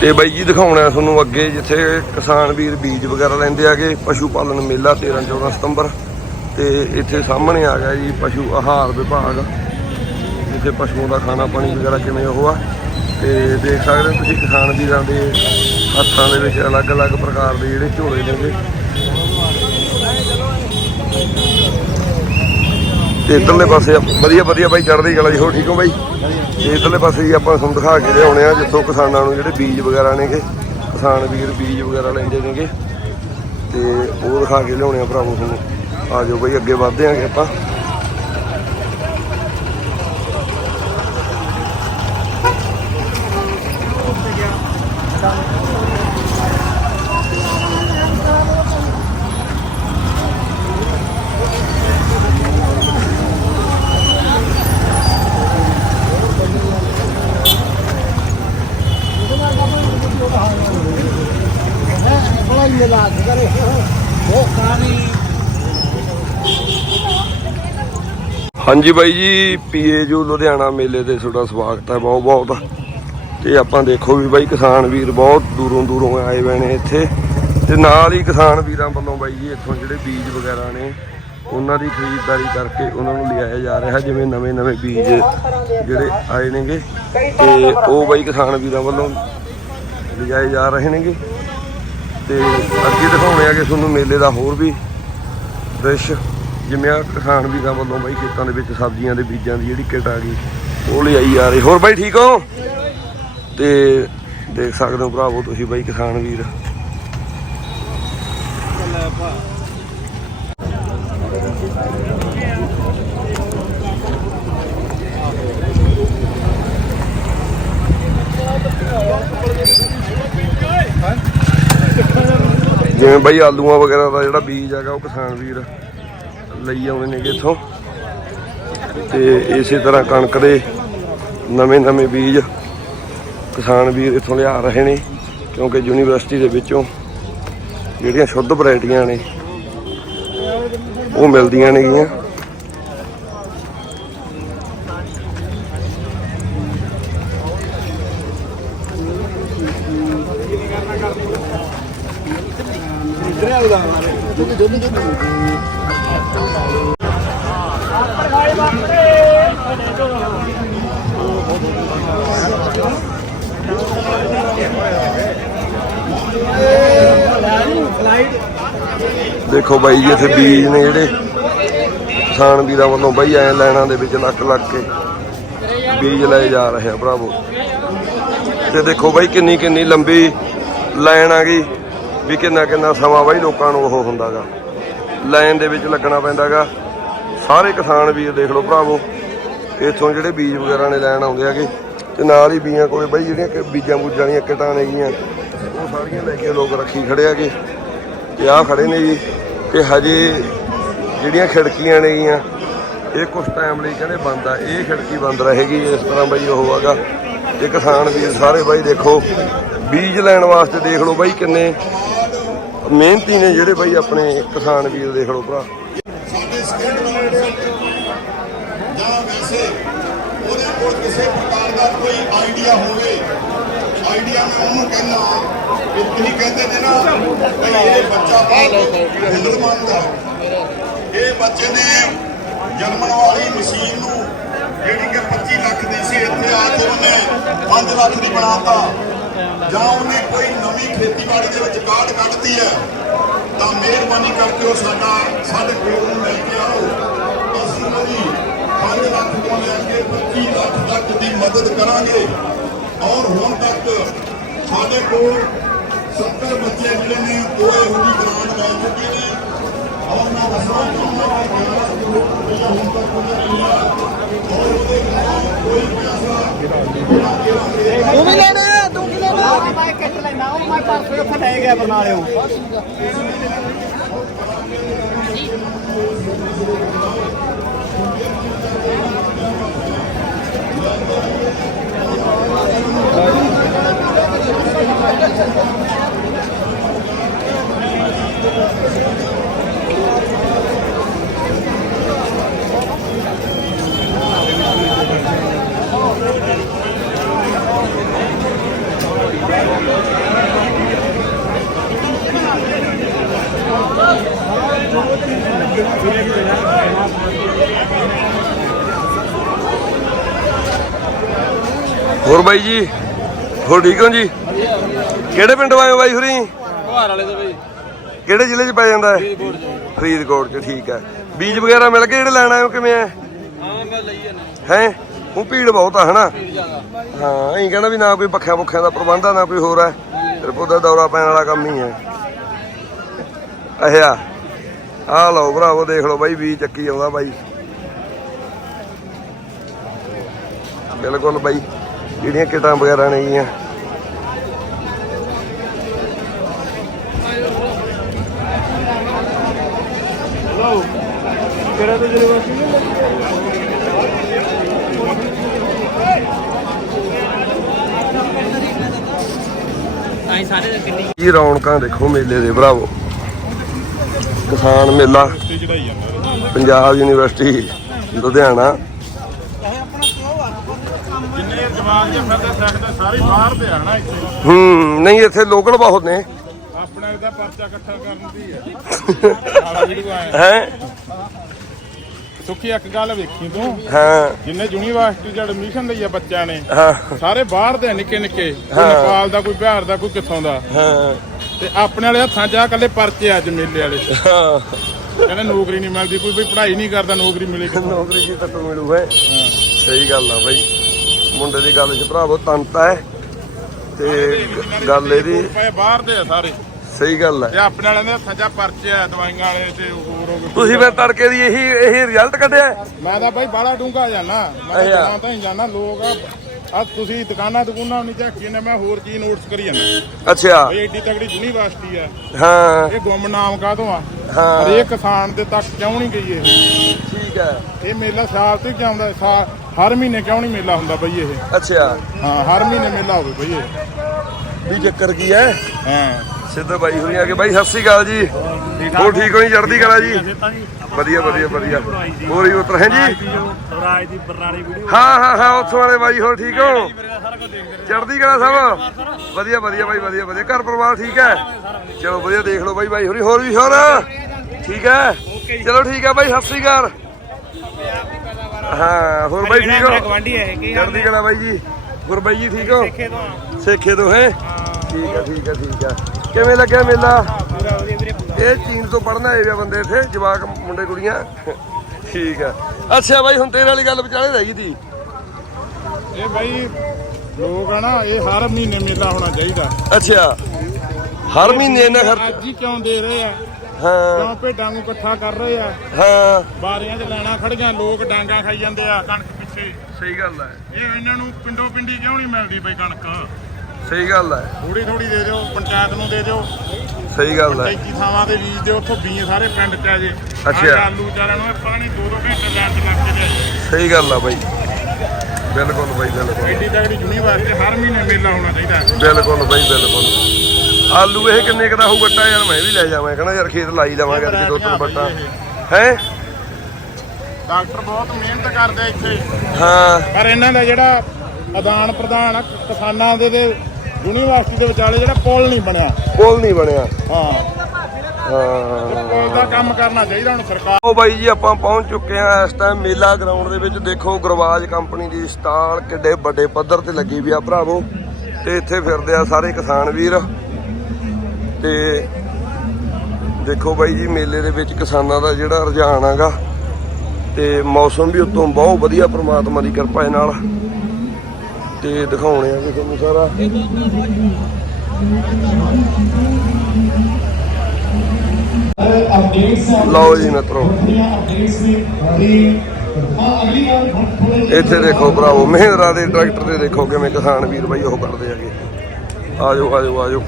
ਤੇ ਬਾਈ ਜੀ ਦਿਖਾਉਣਾ ਤੁਹਾਨੂੰ ਅੱਗੇ, ਜਿੱਥੇ ਕਿਸਾਨ ਵੀਰ ਬੀਜ ਵਗੈਰਾ ਲੈਂਦੇ ਆਗੇ, ਪਸ਼ੂ ਪਾਲਣ ਮੇਲਾ 13 14 ਸਤੰਬਰ। ਤੇ ਇੱਥੇ ਸਾਹਮਣੇ ਆ ਗਿਆ ਜੀ ਪਸ਼ੂ ਆਹਾਰ ਵਿਭਾਗ, ਜਿੱਥੇ ਪਸ਼ੂਆਂ ਦਾ ਖਾਣਾ ਪਾਣੀ ਵਗੈਰਾ ਕਿਵੇਂ ਉਹ ਆ। ਤੇ ਦੇਖ ਸਕਦੇ ਹੋ ਤੁਸੀਂ ਕਿਸਾਨ ਵੀਰਾਂ ਦੇ ਹੱਥਾਂ ਦੇ ਵਿੱਚ ਅਲੱਗ-ਅਲੱਗ ਪ੍ਰਕਾਰ ਦੇ ਜਿਹੜੇ ਝੋਲੇ ਨੇਗੇ ਤੇ ਇਧਰਲੇ ਪਾਸੇ ਵਧੀਆ ਵਧੀਆ ਬਾਈ, ਚੜ੍ਹਦੀ ਕਲਾ ਜੀ। ਹੋ ਠੀਕ ਹੋ ਬਾਈ? ਤੇ ਇਧਰਲੇ ਪਾਸੇ ਜੀ ਆਪਾਂ ਤੁਹਾਨੂੰ ਦਿਖਾ ਕੇ ਲਿਆਉਣੇ ਆ, ਜਿੱਥੋਂ ਕਿਸਾਨਾਂ ਨੂੰ ਜਿਹੜੇ ਬੀਜ ਵਗੈਰਾ ਨੇਗੇ, ਕਿਸਾਨ ਵੀਰ ਬੀਜ ਵਗੈਰਾ ਲੈਂਦੇ ਨੇਗੇ। ਤੇ ਉਹ ਦਿਖਾ ਕੇ ਲਿਆਉਣੇ ਆ ਭਰਾਵੋ ਤੁਹਾਨੂੰ। ਆ ਜਾਓ ਬਾਈ, ਅੱਗੇ ਵਧਦੇ ਆਂਗੇ ਆਪਾਂ। ਹਾਂਜੀ ਬਾਈ ਜੀ ਪੀਏਯੂ ਲੁਧਿਆਣਾ ਮੇਲੇ ਤੇ ਤੁਹਾਡਾ ਸਵਾਗਤ ਹੈ ਬਹੁਤ ਬਹੁਤ। ਤੇ ਆਪਾਂ ਦੇਖੋ ਵੀ ਬਾਈ, ਕਿਸਾਨ ਵੀਰ ਬਹੁਤ ਦੂਰੋਂ ਦੂਰੋਂ ਆਏ ਹੋਏ ਨੇ ਇੱਥੇ। ਤੇ ਨਾਲ ਹੀ ਕਿਸਾਨ ਵੀਰਾਂ ਵੱਲੋਂ ਬਾਈ ਜੀ, ਇੱਥੋਂ ਜਿਹੜੇ ਬੀਜ ਵਗੈਰਾ ਨੇ, ਉਹਨਾਂ ਦੀ ਖਰੀਦਦਾਰੀ ਕਰਕੇ ਉਹਨਾਂ ਨੂੰ ਲਿਆਇਆ ਜਾ ਰਿਹਾ, ਜਿਵੇਂ ਨਵੇਂ ਨਵੇਂ ਬੀਜ ਜਿਹੜੇ ਆਏ ਨੇਗੇ। ਤੇ ਉਹ ਬਾਈ ਕਿਸਾਨ ਵੀਰਾਂ ਵੱਲੋਂ ਲਿਜਾਏ ਜਾ ਰਹੇ ਨੇਗੇ। ਤੇ ਅੱਗੇ ਦਿਖਾਉਣੇ ਆ ਕਿ ਤੁਹਾਨੂੰ ਮੇਲੇ ਦਾ ਹੋਰ ਵੀ ਦ੍ਰਿਸ਼। ਜਿਵੇਂ ਆ ਕਿਸਾਨ ਵੀਰਾਂ ਵੱਲੋਂ ਬਾਈ ਖੇਤਾਂ ਦੇ ਵਿੱਚ ਸਬਜ਼ੀਆਂ ਦੇ ਬੀਜਾਂ ਦੀ ਜਿਹੜੀ ਕਿੱਟ ਆ ਗਈ, ਉਹ ਲਿਆਈ ਜਾ ਰਹੀ। ਹੋਰ ਬਾਈ ਠੀਕ ਹੋ? ਤੇ ਦੇਖ ਸਕਦੇ ਹੋ ਭਰਾਵੋ ਤੁਸੀਂ ਬਾਈ ਕਿਸਾਨ ਵੀਰ। ਜਿਵੇਂ ਬਾਈ ਆਲੂਆਂ ਵਗੈਰਾ ਦਾ ਜਿਹੜਾ ਬੀਜ ਹੈਗਾ ਉਹ ਕਿਸਾਨ ਵੀਰ ਲਈ ਆਉਣੇ ਨੇਗੇ ਇੱਥੋਂ। ਤੇ ਇਸੇ ਤਰ੍ਹਾਂ ਕਣਕ ਦੇ ਨਵੇਂ ਨਵੇਂ ਬੀਜ ਕਿਸਾਨ ਵੀਰ ਇੱਥੋਂ ਲਿਆ ਰਹੇ ਨੇ, ਕਿਉਂਕਿ ਯੂਨੀਵਰਸਿਟੀ ਦੇ ਵਿੱਚੋਂ ਜਿਹੜੀਆਂ ਸ਼ੁੱਧ ਵੈਰਾਈਟੀਆਂ ਨੇ, ਉਹ ਮਿਲਦੀਆਂ ਨੇਗੀਆਂ। ਦੇਖੋ ਬਾਈ ਜੀ, ਇੱਥੇ ਬੀਜ ਨੇ ਜਿਹੜੇ। ਕਿਸਾਨ ਵੀਰਾਂ ਵੱਲੋਂ ਬਾਈ ਐ ਲਾਈਨਾਂ ਦੇ ਵਿੱਚ ਲੱਕ ਲੱਕ ਕੇ ਬੀਜ ਲਏ ਜਾ ਰਹੇ ਆ, ਭਰਾਵੋ। ਤੇ ਦੇਖੋ ਬਾਈ ਕਿੰਨੀ ਕਿੰਨੀ ਲੰਬੀ ਲਾਈਨ ਆ ਗਈ, ਵੀ ਕਿੰਨਾ ਕਿੰਨਾ ਸਮਾਂ ਬਾਈ ਲੋਕਾਂ ਨੂੰ ਉਹ ਹੁੰਦਾਗਾ ਲਾਈਨ ਦੇ ਵਿੱਚ ਲੱਗਣਾ ਪੈਂਦਾਗਾ ਸਾਰੇ ਕਿਸਾਨ ਵੀਰ ਦੇਖ ਲਓ, ਭਰਾਵੋ। ਇੱਥੋਂ ਜਿਹੜੇ ਬੀਜ ਵਗੈਰਾ ਨੇ ਲੈਣ ਆਉਂਦੇ ਹੈਗੇ, ਤੇ ਨਾਲ ਹੀ ਬੀਆਂ ਕੋਲੇ ਬਾਈ ਜਿਹੜੀਆਂ ਕਿ ਬੀਜਾਂ ਬੂਜਾਂ ਦੀਆਂ ਕਿਟਾਂ ਨੇਗੀਆਂ ਉਹ ਸਾਰੀਆਂ ਲੈ ਕੇ ਲੋਕ ਰੱਖੀ ਖੜੇ ਹੈਗੇ। ਤੇ ਆਹ ਖੜੇ ਨੇ ਜੀ। ਤੇ ਹਜੇ ਜਿਹੜੀਆਂ ਖਿੜਕੀਆਂ ਨੇਗੀਆਂ, ਇਹ ਕੁਝ ਟਾਈਮ ਲਈ ਕਹਿੰਦੇ ਬੰਦ ਆ। ਇਹ ਖਿੜਕੀ ਬੰਦ ਰਹੇਗੀ, ਇਸ ਤਰ੍ਹਾਂ ਬਈ ਉਹ ਹੈਗਾ। ਇਹ ਕਿਸਾਨ ਵੀਰ ਸਾਰੇ ਬਾਈ ਦੇਖੋ, ਬੀਜ ਲੈਣ ਵਾਸਤੇ ਦੇਖ ਲਓ ਬਾਈ ਕਿੰਨੇ। ਮਿਹਨਤੀ ਨੇ ਜਿਹੜੇ ਬਾਈ ਆਪਣੇ ਕਿਸਾਨ ਵੀਰ ਦੇਖ ਲਓ ਭਰਾ। ਸਾਡੇ ਸਕਿੱਲ ਡਿਵੈਲਪਮੈਂਟ ਜਾਂ ਵੈਸੇ ਉਹਦੇ ਕੋਲ ਕਿਸੇ ਪ੍ਰਕਾਰ ਦਾ ਕੋਈ ਆਈਡੀਆ ਹੋਵੇ। ਆਈਡੀਆ ਮੈਂ ਉਹਨੂੰ ਕਹਿੰਦਾ ਕਿ ਤੁਸੀਂ ਕਹਿੰਦੇ ਨੇ ਨਾ ਕਿ ਇਹ ਬੱਚਾ ਬਹੁਤ ਹੁਨਰਮੰਦ ਹੈ। ਇਹ ਬੱਚੇ ਨੇ ਜਨਮਣ ਵਾਲੀ ਮਸ਼ੀਨ ਨੂੰ ਜਿਹੜੀ ਕਿ 25 ਲੱਖ ਦੀ ਸੀ ਇੱਥੇ ਆ ਕੇ ਉਹਨੇ 5 ਲੱਖ ਦੀ ਬਣਾਤਾ। ਜਾਂ ਉਹਨੇ ਕੋਈ ਨਵੀਂ ਖੇਤੀਬਾੜੀ ਦੇ ਵਿੱਚ ਕਾਢ ਕੱਢਤੀ ਹੈ, ਤਾਂ ਮਿਹਰਬਾਨੀ ਕਰਕੇ ਉਹ ਸਾਡਾ ਸਾਡੇ ਕੋਲ ਨੂੰ ਲੈ ਕੇ ਆਓ। ਅਸੀਂ ਉਹਦੀ 5 ਲੱਖ ਤੋਂ ਲੈ ਕੇ 25 ਲੱਖ ਤੱਕ ਦੀ ਮਦਦ ਕਰਾਂਗੇ। ਔਰ ਹੁਣ ਤੱਕ ਸਾਡੇ ਕੋਲ 70 ਬੱਚੇ ਜਿਹੜੇ ਨੇ ਉਹ ਜਿਹੀ ਗ੍ਰਾਂਟ ਲੈ ਚੁੱਕੇ ਨੇ। ਔਰ ਮੈਂ ਦੱਸਣਾ ਚਾਹੁੰਦਾ ਕਿ 11 ਕਰੋੜ ਰੁਪਇਆ ਹੁਣ ਤੱਕ ਉਹਨੇ ਲਿਆ ਔਰ ਉਹਦੇ ਨਾਲ ਕੋਈ ਪੈਸਾ ਤੂੰ ਵੀ ਲੈਣਾ ਤੂੰ ਕੀ ਲੈਣਾ ਮੈਂ ਕਿੱਥੇ ਲੈਣਾ? ਉਹ ਮੈਂ ਪਰਸੋਂ ਉੱਥੇ ਲੈ ਗਿਆ ਬਰਨਾਲਿਓ ਹੋਰ ਬਾਈ ਜੀ ਹੋਰ ਠੀਕ ਹੋ ਜੀ? ਕਿਹੜੇ ਪਿੰਡ ਆਏ ਬਾਈ ਹੁਰੀ? ਘੁਹਾਰ ਵਾਲੇ ਤੋਂ ਬਾਈ। ਕਿਹੜੇ ਜ਼ਿਲ੍ਹੇ 'ਚ ਪੈ ਜਾਂਦਾ ਹੈ? ਫਰੀਦਕੋਟ 'ਚ ਠੀਕ ਹੈ। ਬੀਜ ਵਗੈਰਾ ਮਿਲ ਕੇ ਜਿਹੜੇ ਲੈਣਾ ਆਏ ਹੋ ਕਿਵੇਂ ਹੈ? ਹਾਂ ਮੈਂ ਲਈ ਜਾਣਾ ਹੈ। ਉਹ ਭੀੜ ਬਹੁਤ ਆ ਹਨਾ? ਹਾਂ ਐਂ ਕਹਿੰਦਾ ਵੀ ਨਾ ਕੋਈ ਪੱਖਿਆ ਪੁੱਖਿਆਂ ਦਾ ਪ੍ਰਬੰਧ ਆ ਨਾ ਕੋਈ ਹੋਰ ਹੈ। ਸਿਰਫ ਉਹਦਾ ਦੌਰਾ ਪੈਣ ਵਾਲਾ ਕੰਮ ਹੀ ਹੈ। ਅਹਿਆ ਆ ਲਓ ਭਰਾਵੋ ਦੇਖ ਲਓ ਬਾਈ ਵੀ ਚੱਕੀ ਆਉਂਦਾ ਬਾਈ। ਬਿਲਕੁਲ ਬਾਈ ਜਿਹੜੀਆਂ ਕਿਟਾਂ ਵਗੈਰਾ ਨੇ ਗੀਆਂ। ਕਿਹੜਾ ਤੇ ਯੂਨੀਵਰਸਿਟੀ ਆਈ ਸਾਰੇ ਕਿੰਨੀ ਇਹ ਰੌਣਕਾਂ ਦੇਖੋ ਮੇਲੇ ਦੇ ਭਰਾਵੋ। ਕਿਸਾਨ ਮੇਲਾ ਪੰਜਾਬ ਯੂਨੀਵਰਸਿਟੀ ਲੁਧਿਆਣਾ। ਹੂੰ ਨਹੀਂ ਇੱਥੇ ਲੋਕਲ ਬਹੁਤ ਨੇ। ਆਪਣੇ ਇਹਦਾ ਪਰਚਾ ਇਕੱਠਾ ਕਰਨ ਦੀ ਹੈ? ਸੁੱਖੀ ਇੱਕ ਗੱਲ ਵੇਖੀ ਤੂੰ? ਹਾਂ। ਜਿੰਨੇ ਯੂਨੀਵਰਸਿਟੀ ਚ ਐਡਮਿਸ਼ਨ ਲਈ ਆ ਬੱਚਿਆਂ ਨੇ ਹਾਂ। ਸਾਰੇ ਬਾਹਰ ਦੇ ਆ ਨਿੱਕੇ ਨਿੱਕੇ ਕੋਈ। ਨੇਪਾਲ ਦਾ ਕੋਈ ਬਿਹਾਰ ਦਾ ਕੋਈ ਕਿੱਥੋਂ ਦਾ। ਹਾਂ। ਤੇ ਆਪਣੇ ਵਾਲੇ ਹੱਥਾਂ 'ਚ ਆ ਕੱਲੇ ਪਰਚੇ ਅੱਜ ਮੇਲੇ ਵਾਲੇ। ਹਾਂ। ਕਹਿੰਦੇ ਨੌਕਰੀ ਨਹੀਂ ਮਿਲਦੀ ਕੋਈ ਵੀ ਪੜ੍ਹਾਈ ਨਹੀਂ ਕਰਦਾ ਨੌਕਰੀ ਮਿਲੇ ਕਿੱਥੋਂ? ਨੌਕਰੀ ਕੀ ਤੱਕ ਮਿਲੂ ਹੈ? ਸਹੀ ਗੱਲ ਆ ਬਾਈ। ਮੁੰਡੇ ਦੀ ਗੱਲ 'ਚ ਭਰਾਵੋ ਤੰਤਾ ਹੈ। ਤੇ ਗੱਲ ਇਹਦੀ ਬਾਹਰ ਦੇ ਆ ਸਾਰੇ। ਸਹੀ ਗੱਲ ਤੇ ਹੈ ਆਪਣੇ ਵਾਲਿਆਂ ਦੇ ਹੱਥਾਂ 'ਚ ਪਰਚੇ ਆ ਦਵਾਈਆਂ ਵਾਲੇ ਤੇ ਹੋਰ ਹੋਰ ਤੁਸੀਂ ਫਿਰ ਤੜਕੇ ਦੀ ਇਹੀ ਇਹੀ ਰਿਜ਼ਲਟ ਕੱਢਿਆ? ਹੈ? ਮੈਂ ਤਾਂ ਬਾਈ ਬਾਲਾ ਡੂੰਗਾ ਜਾਣਾ ਮੈਂ ਅੱਛਾ। ਤਾਂ ਤਾਂ ਹੀ ਜਾਣਾ ਲੋਕ ਆ ਤੁਸੀਂ ਦੁਕਾਨਾਂ ਦੁਕਾਨਾਂ ਨਹੀਂ ਝਾਕੀ ਨੇ ਮੈਂ ਹੋਰ ਚੀਜ਼ ਨੋਟਸ ਕਰੀ ਜਾਂਦਾ। ਅੱਛਾ। ਬਈ ਏਡੀ ਤਗੜੀ ਯੂਨੀਵਰਸਿਟੀ ਆ। ਹਾਂ। ਇਹ ਗੁੰਮਨਾਮ ਕਾਹਤੋਂ ਆ? ਹਾਂ। ਹਰੇਕ ਕਿਸਾਨ ਦੇ ਤੱਕ ਕਿਉਂ ਨਹੀਂ ਗਈ ਇਹ? ਠੀਕ ਹੈ। ਇਹ ਮੇਲਾ ਸਾਲ ਤੇ ਕਿਉਂ ਆਉਂਦਾ ਸਾ- ਹਰ ਮਹੀਨੇ ਕਿਉਂ ਨਹੀਂ ਮੇਲਾ ਹੁੰਦਾ ਬਈ ਇਹ? ਅੱਛਾ। ਹਾਂ ਹਰ ਮਹੀਨੇ ਮੇਲਾ ਹੋਵੇ ਬਈ ਇਹ। ਵੀ ਚੱਕਰ ਕੀ ਹੈ? ਹਾਂ। ਸਿੱਧਾ ਬਾਈ ਹੋਣੀ ਆ ਕੇ। ਬਾਈ ਸਤਿ ਸ੍ਰੀ ਅਕਾਲ ਜੀ। ਹੋਰ ਠੀਕ ਹੋ ਜੀ? ਚੜ੍ਹਦੀ ਕਲਾ ਜੀ? ਵਧੀਆ ਵਧੀਆ ਵਧੀਆ। ਹੋਰ ਹੀ ਉਤਰ ਹੈ ਜੀ? ਰਾਜ ਦੀ ਬਰਨਾਲੇ ਵੀਡੀਓ ਹਾਂ ਹਾਂ ਹਾਂ ਉੱਥੋਂ ਵਾਲੇ ਬਾਈ ਹੋਰ ਠੀਕ ਹੋ? ਚੜ੍ਹਦੀ ਕਲਾ ਸਭ? ਵਧੀਆ ਵਧੀਆ ਬਾਈ ਵਧੀਆ ਵਧੀਆ। ਘਰ ਪਰਿਵਾਰ ਠੀਕ ਹੈ? ਚਲੋ ਵਧੀਆ ਦੇਖ ਲਓ ਬਾਈ ਬਾਈ ਹੋਰੀ। ਹੋਰ ਵੀ ਹੋਰ? ਠੀਕ ਹੈ? ਚਲੋ ਠੀਕ ਹੈ ਬਾਈ ਸਤਿ ਸ੍ਰੀ ਅਕਾਲ। ਹਾਂ ਹੋਰ ਬਾਈ ਠੀਕ ਹੋ? ਚੜ੍ਹਦੀ ਕਲਾ ਬਾਈ ਜੀ। ਹੋਰ ਬਾਈ ਜੀ ਠੀਕ ਹੋ। ਸੇਖੇ ਤੋਂ ਹੈ? ਠੀਕ ਹੈ ਠੀਕ ਹੈ ਠੀਕ ਹੈ। ਕਿਵੇਂ ਲੱਗਿਆ ਮੇਲਾ ਇਹ ਚੀਨ ਤੋਂ ਪੜਨ ਆਏ ਵੇ ਬੰਦੇ ਇੱਥੇ ਜਵਾਕ ਮੁੰਡੇ ਕੁੜੀਆਂ। ਠੀਕ ਹੈ ਅੱਛਾ ਬਾਈ ਹੁਣ ਤੇਰੇ ਵਾਲੀ ਗੱਲ ਵਿਚਾਲੇ ਰਹਿ ਗਈ ਤੀ? ਇਹ ਬਈ ਲੋਕ ਆ ਨਾ ਇਹ ਹਰ ਮਹੀਨੇ ਮੇਲਾ ਹੋਣਾ ਚਾਹੀਦਾ। ਅੱਛਾ। ਹਰ ਮਹੀਨੇ ਇਹਨਾਂ ਖਰਚ ਅੱਜ ਹੀ ਕਿਉਂ ਦੇ ਰਹੇ ਆ? ਹਾਂ। ਕਿਉਂ ਭੇਡਾਂ ਨੂੰ ਇਕੱਠਾ ਕਰ ਰਹੇ ਆ? ਹਾਂ। ਬਾਰੀਆਂ 'ਚ ਲੈਣਾ ਖੜੀਆਂ ਲੋਕ ਡਾਂਗਾ ਖਾਈ ਜਾਂਦੇ ਆ ਕਣਕ ਪਿੱਛੇ। ਸਹੀ ਗੱਲ ਹੈ ਇਹ ਇਹਨਾਂ ਨੂੰ ਪਿੰਡੋਂ ਪਿੰਡੀ ਕਿਉਂ ਨਹੀਂ ਮਿਲਦੀ ਬਈ ਕਣਕ? ਸਹੀ ਗੱਲ ਹੈ। ਥੋੜੀ ਥੋੜੀ ਦੇ ਦਿਓ ਪੰਚਾਇਤ ਨੂੰ ਦੇ ਦਿਓ। ਸਹੀ ਗੱਲ ਹੈ। 35 ਥਾਵਾਂ ਦੇ ਬੀਜ ਦਿਓ ਉੱਥੋਂ ਬੀਜ ਸਾਰੇ ਪਿੰਡ 'ਚ ਆ ਜੇ। ਅੱਛਾ। ਆਹ ਆਲੂ ਚਾਰਾਂ ਨੂੰ ਇਹ ਪਾਣੀ ਦੋ ਦੋ ਘੰਟੇ ਲੈਣ 'ਚ ਲੱਗ ਕੇ ਲਿਆਏ ਸਹੀ ਗੱਲ ਆ ਬਾਈ। ਬਿਲਕੁਲ ਬਾਈ ਬਿਲਕੁਲ। ਐਡੀ ਤਗੜੀ ਯੂਨੀਵਰਸਿਟੀ ਹਰ ਮਹੀਨੇ ਮੇਲਾ ਹੋਣਾ ਚਾਹੀਦਾ। ਬਿਲਕੁਲ ਬਾਈ ਬਿਲਕੁਲ। ਆਲੂ ਇਹ ਕਿੰਨੇ ਕੁ ਦਾ ਹੋਊ ਬੱਟਾ ਯਾਰ ਮੈਂ ਵੀ ਲੈ ਜਾਵਾਂ ਕਹਿੰਦਾ ਯਾਰ ਖੇਤ ਲਾਈ ਲਵਾਂਗੇ ਕਿ ਦੋ ਤਿੰਨ ਬੱਟਾ ਹੈ? ਡਾਕਟਰ ਬਹੁਤ ਮਿਹਨਤ ਕਰਦੇ ਆ ਇੱਥੇ। ਹਾਂ। ਪਰ ਇਹਨਾਂ ਦਾ ਜਿਹੜਾ ਆਦਾਨ ਪ੍ਰਦਾਨ ਆ ਕਿਸਾਨਾਂ ਦੇ ਤੇ ਯੂਨੀਵਰਸਿਟੀ ਦੇ ਵਿਚਾਲੇ ਜਿਹੜਾ ਪੁਲ ਨਹੀਂ ਬਣਿਆ। ਪੁੱਲ ਨਹੀਂ ਬਣਿਆ। ਹਾਂ। ਹਾਂ। ਪੁਲ ਦਾ ਕੰਮ ਕਰਨਾ ਚਾਹੀਦਾ ਹੁਣ ਸਰਕਾਰ। ਉਹ ਬਾਈ ਜੀ ਆਪਾਂ ਪਹੁੰਚ ਚੁੱਕੇ ਆ ਇਸ ਟਾਈਮ ਮੇਲਾ ਗਰਾਊਂਡ ਦੇ ਵਿੱਚ। ਦੇਖੋ ਗੁਰਵਾਜ ਕੰਪਨੀ ਦੀ ਸਟਾਲ ਕਿੱਡੇ ਵੱਡੇ ਪੱਧਰ ਤੇ ਲੱਗੀ ਵੀ ਆ ਭਰਾਵੋ। ਤੇ ਇੱਥੇ ਫਿਰਦੇ ਆ ਸਾਰੇ ਕਿਸਾਨ ਵੀਰ। ਤੇ ਦੇਖੋ ਬਾਈ ਜੀ ਮੇਲੇ ਦੇ ਵਿੱਚ ਕਿਸਾਨਾਂ ਦਾ ਜਿਹੜਾ ਰੁਝਾਨ ਆਗਾ। ਤੇ ਮੌਸਮ ਵੀ ਉਤੋਂ ਬਹੁਤ ਵਧੀਆ ਪ੍ਰਮਾਤਮਾ ਦੀ ਕਿਰਪਾ ਨਾਲ। ਤੇ ਦਿਖਾਉਣੇ ਆ ਤੁਹਾਨੂੰ ਸਾਰਾ। ਲਓ ਜੀ ਮਿੱਤਰੋ। ਇੱਥੇ ਦੇਖੋ ਭਰਾਵੋ, ਮਹਿੰਦਰਾ ਦੇ ਟਰੈਕਟਰ ਤੇ ਦੇਖੋ ਕਿਵੇਂ ਕਿਸਾਨ ਵੀਰ ਬਾਈ ਉਹ ਕਰਦੇ ਹੈਗੇ। ਆਜੋ ਆਜੋ ਆਜੋ